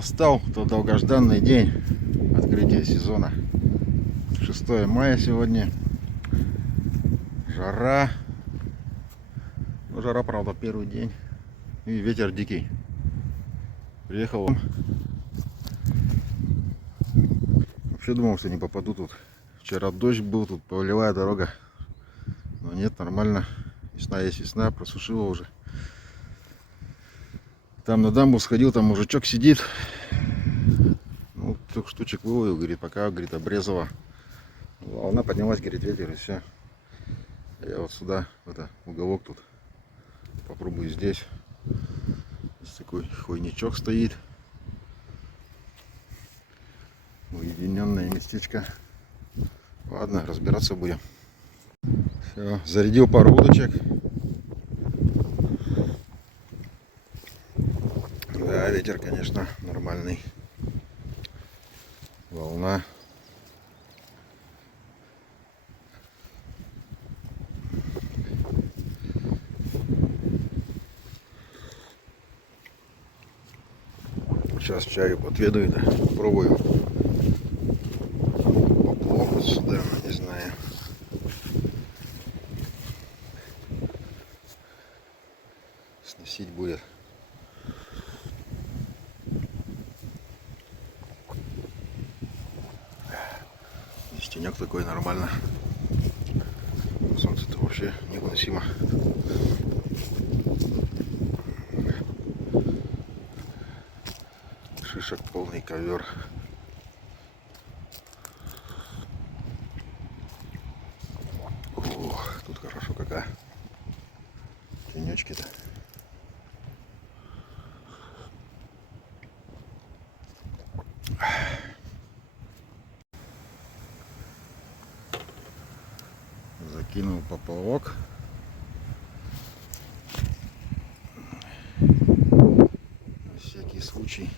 настал тот долгожданный день открытия сезона. 6 мая сегодня. Жара. Ну, жара, правда, первый день. И ветер дикий. Приехал. Вообще думал, что не попаду тут. Вчера дождь был, тут полевая дорога. Но нет, нормально. Весна есть весна, просушила уже. Там на дамбу сходил, там мужичок сидит. Ну, 3 штучек выловил, говорит, пока, говорит, обрезала. Волна поднялась, говорит, ветер, и все. Я вот сюда, в это, уголок тут. Попробую здесь. Здесь такой хвойничок стоит. Уединенное местечко. Ладно, разбираться будем. Все, зарядил пару удочек. Да, ветер, конечно, нормальный. Волна. Сейчас чаю подведаю, да, попробую. Поплавать сюда, не знаю. Сносить будет. Здесь тенек такой, нормально. Солнце-то вообще невыносимо. Шишек полный ковер. Ох, тут хорошо какая. Тенечки-то. Закинул поплавок. На всякий случай.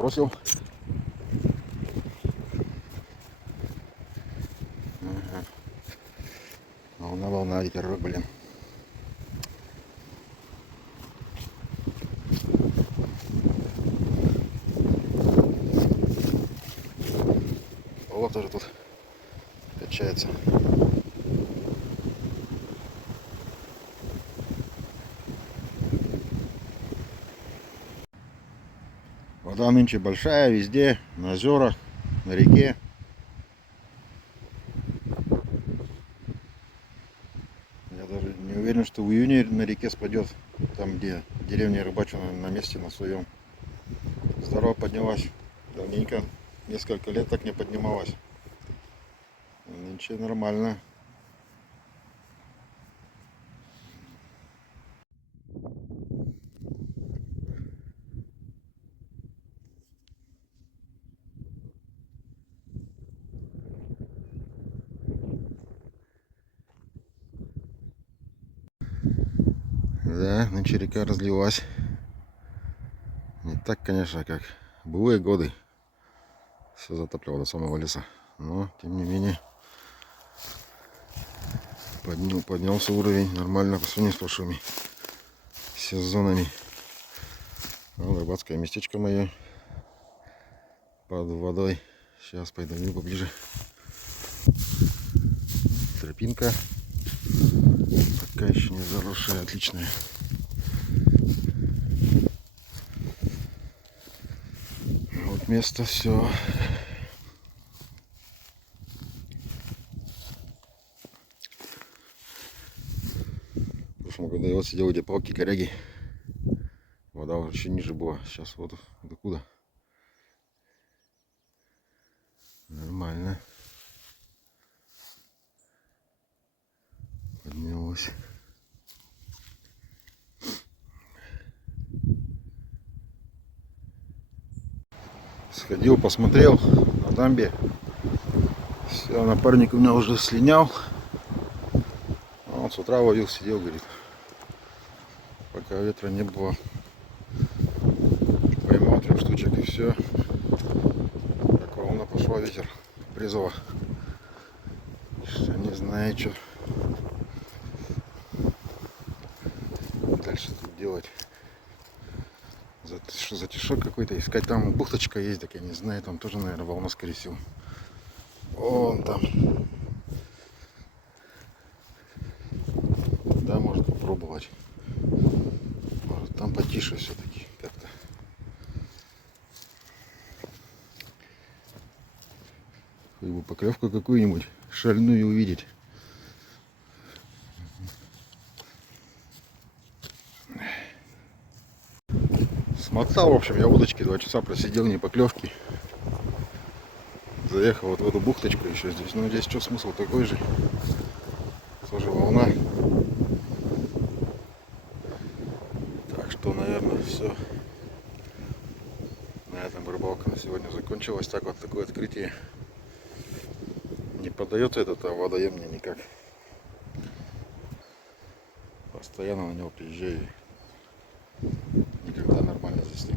забросил. Ага. Волна, ветерок, блин. Вот тоже тут качается. Вода нынче большая везде, на озерах, на реке. Я даже не уверен, что в июне на реке спадет, там где деревня рыбачу на месте на своем. Здорово поднялась. Давненько, несколько лет так не поднималась. Нынче нормально. Да, нынче река разлилась. Не так, конечно, как в былые годы. Все затапливало до самого леса. Но, тем не менее, поднялся уровень нормально по сравнению с прошлыми сезонами. Вот рыбацкое местечко мое под водой. Сейчас пойду поближе. Тропинка. Пока еще не заросшая, отличная. Вот место все. В прошлом году я вот сидел, где палки, коряги. Вода уже еще ниже была. Сейчас вот докуда. Нормально. Поднялась. Сходил, посмотрел на дамбе. Все, напарник у меня уже слинял. Он с утра ловил, сидел, говорит. Пока ветра не было. Поймал 3 штучек и все. Как волна пошла, ветер Брезово. Что не знаю, что дальше тут делать. Затишок какой-то искать. Там бухточка есть, так я не знаю. Там тоже, наверное, волна, скорее всего. Вон там. Да, можно попробовать. Может, там потише все-таки как-то. Хоть бы поклевку какую-нибудь шальную увидеть. Смотал, в общем, я удочки 2 часа просидел, не поклевки. Заехал вот в эту бухточку еще здесь. Ну, здесь что, смысл такой же. Тоже волна. Так что, наверное, все. На этом рыбалка на сегодня закончилась. Так вот, такое открытие. Не поддается этот водоем мне никак. Постоянно на него приезжаю. Никогда нормально здесь не